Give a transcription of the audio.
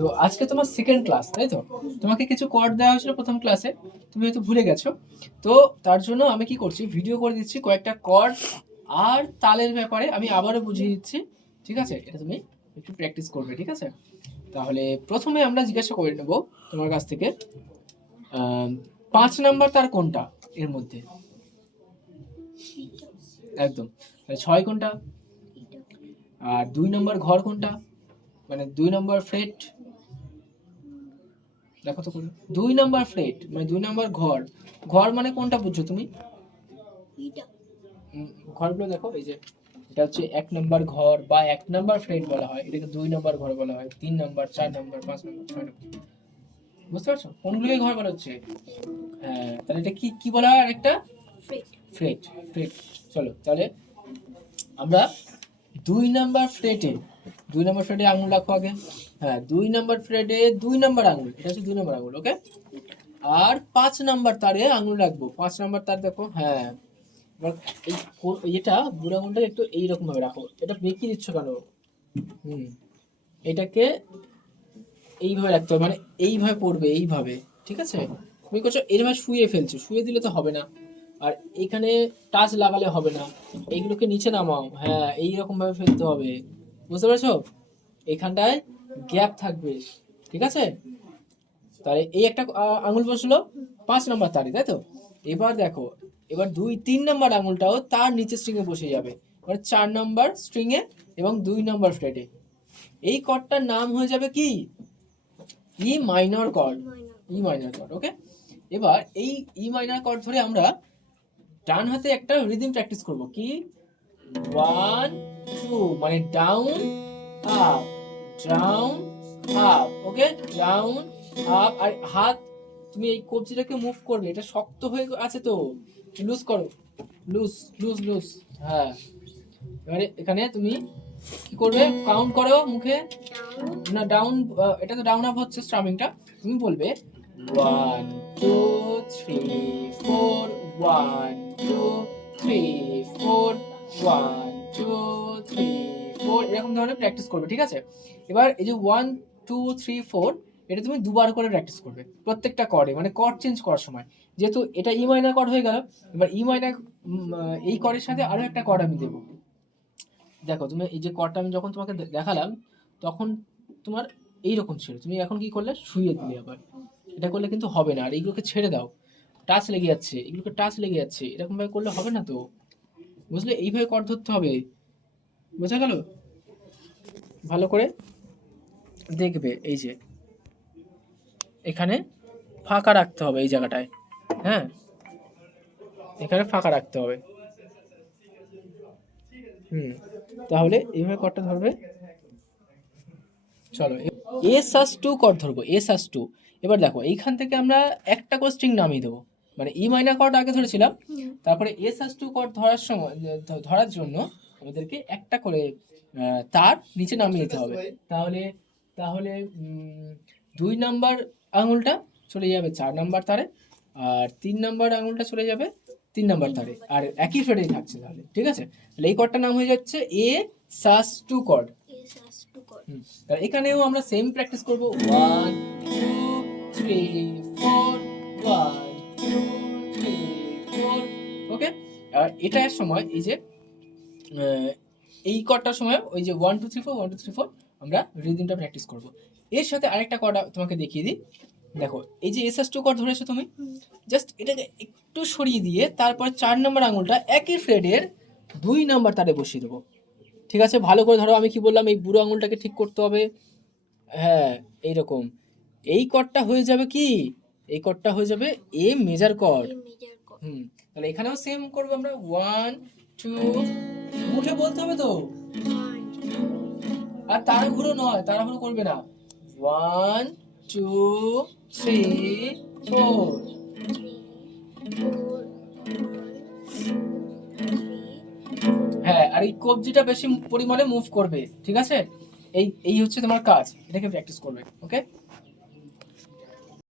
তো আজকে তোমার সেকেন্ড ক্লাস, তাই তো? তোমাকে কিছু কর্ড দেওয়া হয়েছিল প্রথম ক্লাসে, তুমি হয়তো ভুলে গেছো। তো তার জন্য আমি কি করছি, ভিডিও করে দিচ্ছি কয়েকটা কর্ড আর তালের ব্যাপারে আমি আবারও বুঝিয়ে দিচ্ছি। ঠিক আছে, এটা তুমি একটু প্র্যাকটিস করবে, ঠিক আছে? তাহলে প্রথমে আমরা জিজ্ঞাসা করে নেব তোমার কাছ থেকে, 5 নাম্বার তার কোনটা এর মধ্যে? একদম। 6 কোনটা? আর 2 নম্বর ঘর কোনটা, মানে 2 নম্বর ফ্লেট? দেখো তো, 2 নম্বর ফ্লেট মানে 2 নম্বর ঘর। ঘর মানে কোনটা বুঝছো তুমি? ঘরগুলো দেখো, এই যে এটা হচ্ছে 1 নম্বর ঘর বা 1 নম্বর ফ্লেট বলা হয়, এটাকে 2 নম্বর ঘর বলা হয়, 3 নম্বর, 4 নম্বর, 5 নম্বর, 6 নম্বর। বুঝতে পারছো কোনগুলোকে ঘর বলা হচ্ছে? হ্যাঁ, তাহলে এটা কি কি বলা হয় আরেকটা? ফ্লেট। ফ্লেট। চলো তাহলে আমরা 2 নম্বর ফ্লেটে, 2 নম্বর ফ্লেটে আঙুল রাখো আগে। হ্যাঁ, 2 নম্বর ফ্লেটে 2 নম্বর আঙুল, এটা হচ্ছে 2 নম্বর আঙুল, ওকে? আর 5 নম্বর তারে আঙুল রাখবো, 5 নম্বর তার দেখো, হ্যাঁ। এবার এটা বুড়ো আঙুলটা একটু এইরকম ভাবে রাখো, এটা বেঁকিয়ে দিচ্ছ কেন? হুম, এটাকে এইভাবে রাখতে হবে, মানে এইভাবে পড়বে, এইভাবে। ঠিক আছে, তুমি করছো এইভাবে শুয়ে ফেলছো, শুয়ে দিলে তো হবে না। আর এখানে টাচ লাগালে হবে না, এইগুলোকে নিচে নামাও, হ্যাঁ এইরকম ভাবে ফেলতে হবে। বুঝতে পারছো? এখানটায় গ্যাপ থাকবে, ঠিক আছে? তাহলে এই একটা আঙুল বসলো 5 নম্বর তারে, তাই তো? এবার দেখো, এবার 2, 3 নম্বর আঙুলটাও তার নিচে স্ট্রিং এ বসে যাবে, মানে 4 নম্বর স্ট্রিং এ এবং 2 নম্বর ফ্রেটে। এই কর্ডটার নাম হয়ে যাবে কি? E minor chord. E minor chord, okay? এবার এই ই মাইনর কর্ড ধরে আমরা ডান হাতে একটা রিদিম প্র্যাকটিস করব। কি? 1 2, মানে down up, down up, okay? Down up. আর হাত, তুমি এই কবজিটাকে মুভ করবে, এটা শক্ত হয়ে আছে তো, লুজ করো, লুজ লুজ লুজ। হ্যাঁ, এবারে এখানে তুমি কি করবে, কাউন্ট করো মুখে, না ডাউন, এটা তো ডাউন আপ হচ্ছে স্ট্রামিংটা। তুমি বলবে 1 2 3 4, 1 2 3 4, 1 2 3 4, এরকম ধরনের প্র্যাকটিস করবে, ঠিক আছে? এবার এই যে 1 2 3 4, এটা তুমি দুবার করে প্র্যাকটিস করবে প্রত্যেকটা কর্ডে, মানে কর্ড চেঞ্জ করার সময়। যেহেতু এটা ই মাইনর কর্ড হয়ে গেল, এবার ই মাইনর এই কর্ডের সাথে আরো একটা কর্ড আমি দেবো। দেখো, তুমি এই যে কর্ডটা আমি যখন তোমাকে দেখালাম, তখন তোমার এইরকম ছিল, তুমি এখন কি করলে, শুয়ে দিলে। আবার এটা করলে কিন্তু হবে না, আর এইগুলোকে ছেড়ে দাও, টাচ লেগে যাচ্ছে, এগুলোকে টাচ লেগে যাচ্ছে, এরকম ভাবে করলে হবে না তো। বুঝলে, এইভাবে কর্ড ধরতে হবে। বোঝা গেল? ভালো করে দেখবে, এই যে এখানে ফাঁকা রাখতে হবে, এই জায়গাটায়। হ্যাঁ, এখানে ফাঁকা রাখতে হবে। তাহলে এইভাবে কর্ডটা ধরবে। চলো, এ সাস টু কর্ড ধরবো, এ সাস টু। এবার দেখো, এইখান থেকে আমরা একটা করে স্ট্রিং নামিয়ে দেবো, মানে ই মাইনর কর্ড আগে ধরেছিলাম, তারপরে এ সাস টু কর্ড ধরার সময়, ধরার জন্য আমাদেরকে একটা করে তার নিচে নামিয়ে দিতে হবে। তাহলে তাহলে 2 নম্বর আঙুলটা চলে যাবে 4 নম্বর তারে, আর 3 নম্বর আঙুলটা চলে যাবে 3 নম্বর তারে, আর একই ফ্রেডেই থাকছে। তাহলে ঠিক আছে, তাহলে এই কর্ডটার নাম হয়ে যাচ্ছে এ সাস টু কর্ড। এখানেও আমরা সেম প্র্যাকটিস করব, 1 2 3 4, 1 2 3 4, ওকে? আর এটার সময় এই যে এই কর্ডটার সময় ওই যে 1 2 3 4, 1 2 3 4 আমরা রিদমটা প্র্যাকটিস করব। এর সাথে আরেকটা কর্ড তোমাকে দেখিয়ে দিই। দেখো, এই যে এসএস টু কর্ড ধরেছো তুমি, জাস্ট এটাকে একটু সরিয়ে দিয়ে তারপর 4 নম্বর আঙুলটা একই ফ্রেডের 2 নম্বর তারে বসিয়ে দেবো। ঠিক আছে, ভালো করে ধরো, আমি কি বললাম, এই বুড়ো আঙুলটাকে ঠিক করতে হবে। হ্যাঁ, এইরকম। এই কর্ডটা হয়ে যাবে কি, এই কর্ডটা হয়ে যাবে এ মেজার কর্ড। তাহলে এখানেও সেম করবো আমরা, 1 2, মুখে বলতে হবে তো, আর তাড়াহুড়ো নয়, তাড়াহুড়ো করবে না। 1 2 3 4। হ্যাঁ, আর এই কবজিটা বেশি পরিমাণে মুভ করবে, ঠিক আছে? এই এই হচ্ছে তোমার কাজ, এটাকে প্র্যাকটিস করবে, ওকে?